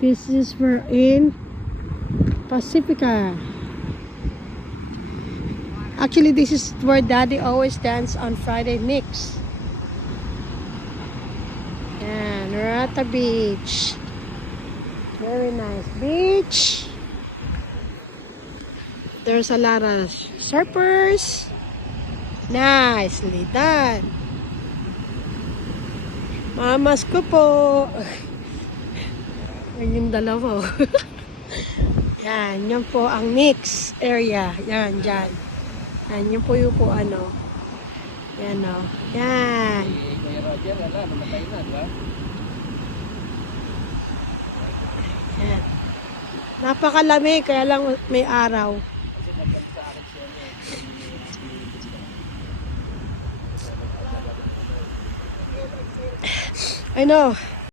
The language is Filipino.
This is we're in Pacifica. Actually, this is where Daddy always dance on Friday mix. And we're at the beach. Very nice beach. There's a lot of surfers. Nicely done. Mamas ko po. Yan yung dalawa. Yan, yan po ang mix area. Yan, dyan. Yan, yun po yung po ano. Yan o. Yan. Kuya Roger, namatay na, di ba? Yan. Napakalamig, kaya lang may araw. I know.